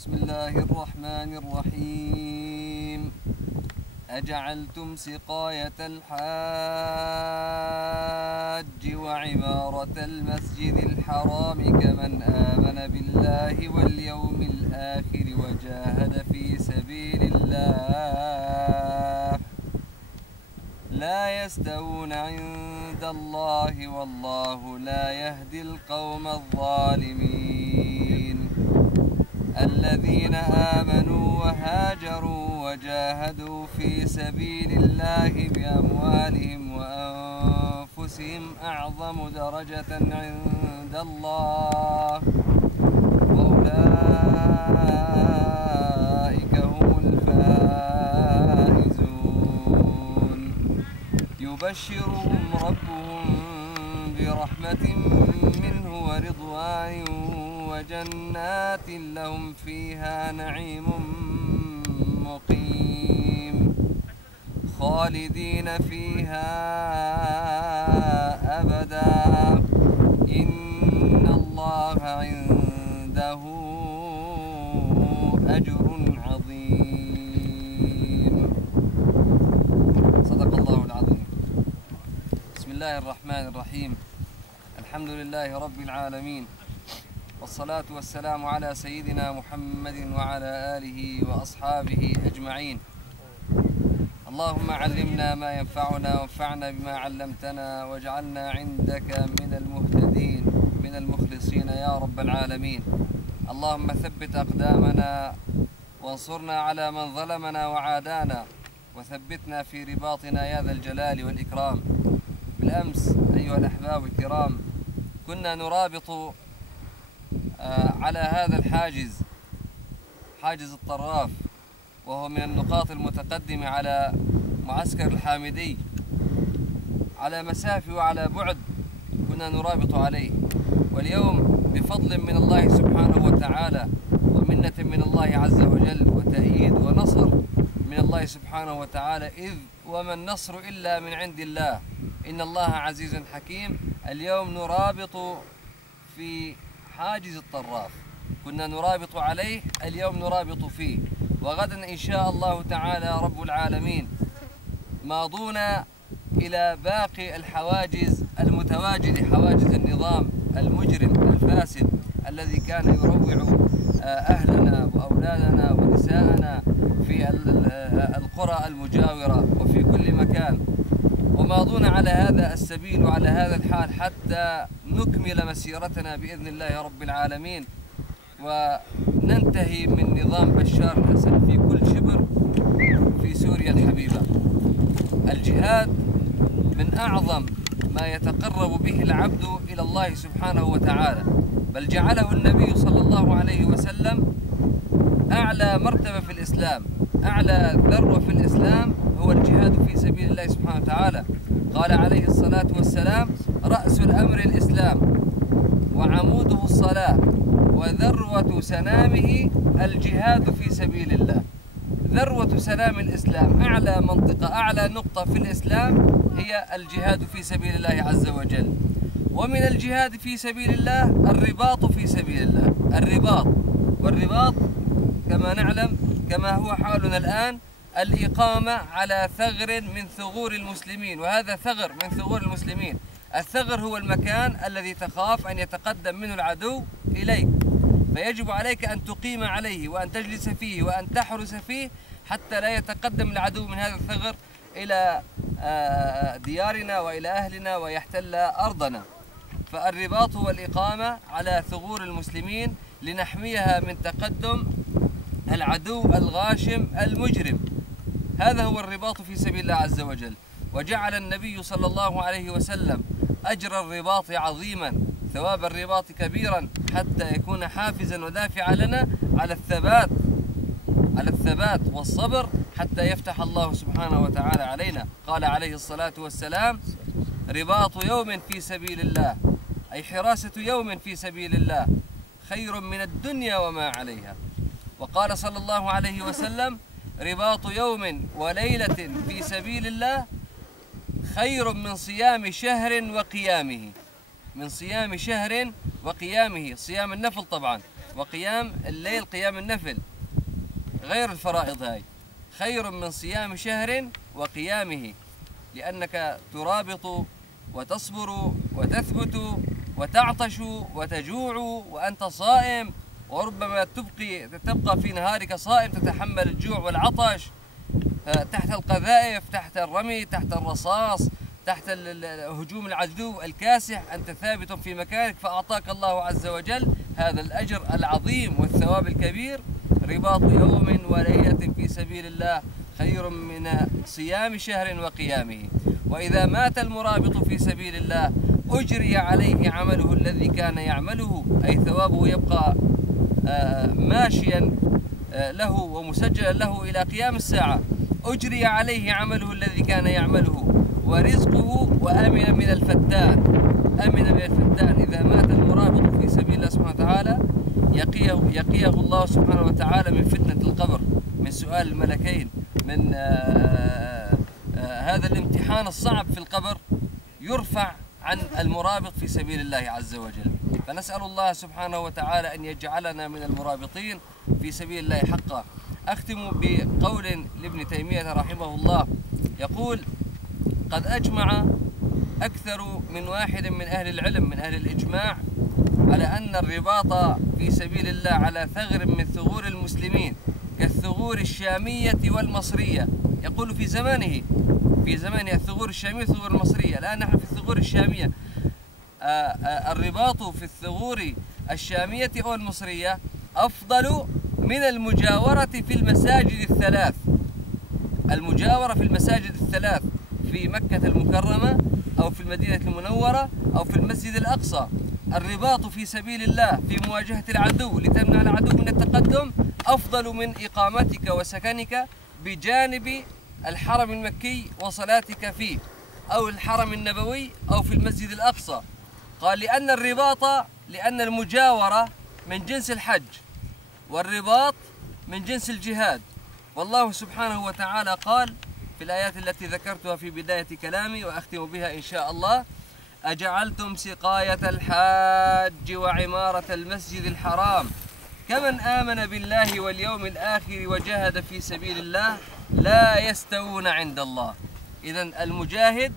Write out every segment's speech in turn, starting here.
بسم الله الرحمن الرحيم. أجعلتم سقاية الحاج وعمارة المسجد الحرام كمن آمن بالله واليوم الآخر وجاهد في سبيل الله لا يستوون عند الله والله لا يهدي القوم الظالمين. الذين آمنوا وهاجروا وجاهدوا في سبيل الله بأموالهم وأنفسهم أعظم درجة عند الله وأولئك هم الفائزون. يبشرهم ربهم برحمة منه ورضوان وجنات لهم فيها نعيم مقيم خالدين فيها أبدا إن الله عنده أجر عظيم. صدق الله العظيم. بسم الله الرحمن الرحيم. الحمد لله رب العالمين، والصلاة والسلام على سيدنا محمد وعلى آله وأصحابه أجمعين. اللهم علمنا ما ينفعنا وانفعنا بما علمتنا واجعلنا عندك من المهتدين من المخلصين يا رب العالمين. اللهم ثبت أقدامنا وانصرنا على من ظلمنا وعادانا وثبتنا في رباطنا يا ذا الجلال والإكرام. بالأمس أيها الأحباب الكرام كنا نرابط على هذا الحاجز، حاجز الطراف، وهو من النقاط المتقدمة على معسكر الحامدي على مسافة وعلى بعد كنا نرابط عليه. واليوم بفضل من الله سبحانه وتعالى ومنة من الله عز وجل وتأييد ونصر من الله سبحانه وتعالى، إذ وما النصر إلا من عند الله إن الله عزيز حكيم. اليوم نرابط في حاجز الطراف، كنا نرابط عليه، اليوم نرابط فيه، وغدا إن شاء الله تعالى رب العالمين ماضون إلى باقي الحواجز المتواجدة، حواجز النظام المجرم الفاسد الذي كان يروع أهلنا وأولادنا ونساءنا في القرى المجاورة وفي كل مكان، وماضون على هذا السبيل وعلى هذا الحال حتى نكمل مسيرتنا بإذن الله رب العالمين وننتهي من نظام بشار الأسد في كل شبر في سوريا الحبيبة. الجهاد من أعظم ما يتقرب به العبد إلى الله سبحانه وتعالى، بل جعله النبي صلى الله عليه وسلم أعلى مرتبة في الإسلام، أعلى ذروة في الإسلام هو الجهاد في سبيل الله سبحانه وتعالى. قال عليه الصلاة والسلام: رأس الأمر الإسلام وعموده الصلاة وذروة سنامه الجهاد في سبيل الله. ذروة سنام الإسلام، أعلى منطقة، أعلى نقطة في الإسلام هي الجهاد في سبيل الله عز وجل. ومن الجهاد في سبيل الله الرباط في سبيل الله، الرباط، والرباط كما نعلم كما هو حالنا الآن الإقامة على ثغر من ثغور المسلمين، وهذا ثغر من ثغور المسلمين. الثغر هو المكان الذي تخاف أن يتقدم منه العدو إليك، فيجب عليك أن تقيم عليه وأن تجلس فيه وأن تحرس فيه حتى لا يتقدم العدو من هذا الثغر إلى ديارنا وإلى أهلنا ويحتل أرضنا. فالرباط هو الإقامة على ثغور المسلمين لنحميها من تقدم العدو الغاشم المجرم. هذا هو الرباط في سبيل الله عز وجل. وجعل النبي صلى الله عليه وسلم أجر الرباط عظيما، ثواب الرباط كبيرا، حتى يكون حافزا ودافعا لنا على الثبات والصبر حتى يفتح الله سبحانه وتعالى علينا. قال عليه الصلاة والسلام: رباط يوم في سبيل الله، أي حراسة يوم في سبيل الله، خير من الدنيا وما عليها. وقال صلى الله عليه وسلم: رباط يوم وليلة في سبيل الله خير من صيام شهر وقيامه، من صيام شهر وقيامه، صيام النفل طبعا، وقيام الليل قيام النفل غير الفرائض هاي خير من صيام شهر وقيامه، لأنك ترابط وتصبر وتثبت وتعطش وتجوع وأنت صائم، وربما تبقى في نهارك صائم تتحمل الجوع والعطش تحت القذائف، تحت الرمي، تحت الرصاص، تحت هجوم العدو الكاسح، أنت ثابت في مكانك، فأعطاك الله عز وجل هذا الأجر العظيم والثواب الكبير. رباط يوم وليلة في سبيل الله خير من صيام شهر وقيامه. وإذا مات المرابط في سبيل الله أجري عليه عمله الذي كان يعمله، أي ثوابه يبقى ماشيا له ومسجلا له إلى قيام الساعة. أجري عليه عمله الذي كان يعمله ورزقه وأمن من الفتان. أمن من الفتان، إذا مات المرابط في سبيل الله سبحانه وتعالى يقيه الله سبحانه وتعالى من فتنة القبر، من سؤال الملكين، من هذا الامتحان الصعب في القبر، يرفع عن المرابط في سبيل الله عز وجل. فنسأل الله سبحانه وتعالى أن يجعلنا من المرابطين في سبيل الله حقا. أختم بقول لابن تيمية رحمه الله، يقول: قد أجمع أكثر من واحد من أهل العلم، من أهل الإجماع، على أن الرباط في سبيل الله على ثغر من ثغور المسلمين كالثغور الشامية والمصرية. يقول في زمانه الثغور الشامية والثغور المصرية. الآن نحن في الثغور الشامية. الرباط في الثغور الشامية أو المصرية أفضل من المجاورة في المساجد الثلاث. المجاورة في المساجد الثلاث في مكة المكرمة أو في المدينة المنورة أو في المسجد الأقصى. الرباط في سبيل الله في مواجهة العدو لتمنع العدو من التقدم أفضل من إقامتك وسكنك بجانب الحرم المكي وصلاتك فيه، أو الحرم النبوي، أو في المسجد الأقصى. قال: لأن المجاورة من جنس الحج، والرباط من جنس الجهاد. والله سبحانه وتعالى قال في الآيات التي ذكرتها في بداية كلامي وأختم بها إن شاء الله: أجعلتم سقاية الحاج وعمارة المسجد الحرام كمن آمن بالله واليوم الآخر وجاهد في سبيل الله لا يستوون عند الله. إذن المجاهد،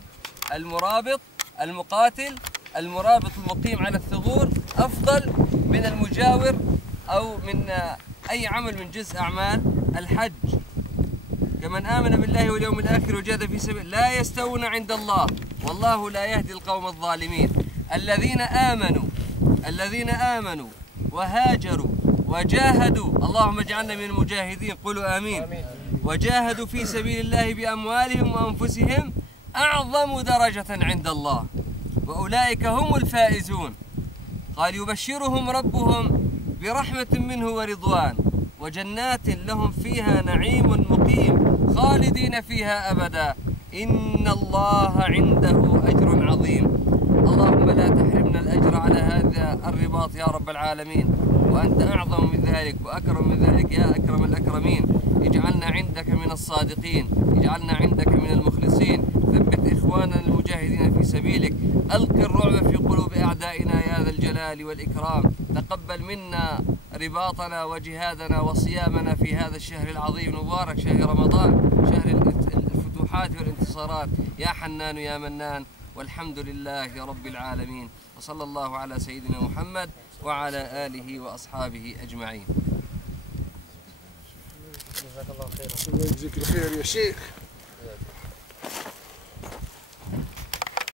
المرابط، المقاتل، المرابط المقيم على الثغور أفضل من المجاور أو من أي عمل من جنس أعمال الحج. كمن آمن بالله واليوم الآخر وجاهد في سبيل لا يستوون عند الله والله لا يهدي القوم الظالمين. الذين آمنوا وهاجروا وجاهدوا، اللهم اجعلنا من المجاهدين، قولوا آمين. وجاهدوا في سبيل الله بأموالهم وأنفسهم أعظم درجة عند الله وأولئك هم الفائزون. قال: يبشرهم ربهم برحمة منه ورضوان وجنات لهم فيها نعيم مقيم خالدين فيها أبدا إن الله عنده أجر عظيم. اللهم لا تحرمنا الأجر على هذا الرباط يا رب العالمين، وأنت أعظم من ذلك وأكرم من ذلك يا أكرم الأكرمين. اجعلنا عندك من الصادقين، اجعلنا عندك من المخلصين، ثبت إخواننا المجاهدين في سبيلك، ألق الرعب في قلوب أعدائنا يا ذا الجلال والإكرام. تقبل منا رباطنا وجهادنا وصيامنا في هذا الشهر العظيم المبارك، شهر رمضان، شهر الفتوحات والانتصارات، يا حنان يا منان. والحمد لله رب العالمين، وصلى الله على سيدنا محمد وعلى آله وأصحابه أجمعين. جزاك الله خيرا. الله يجزيك الخير يا شيخ.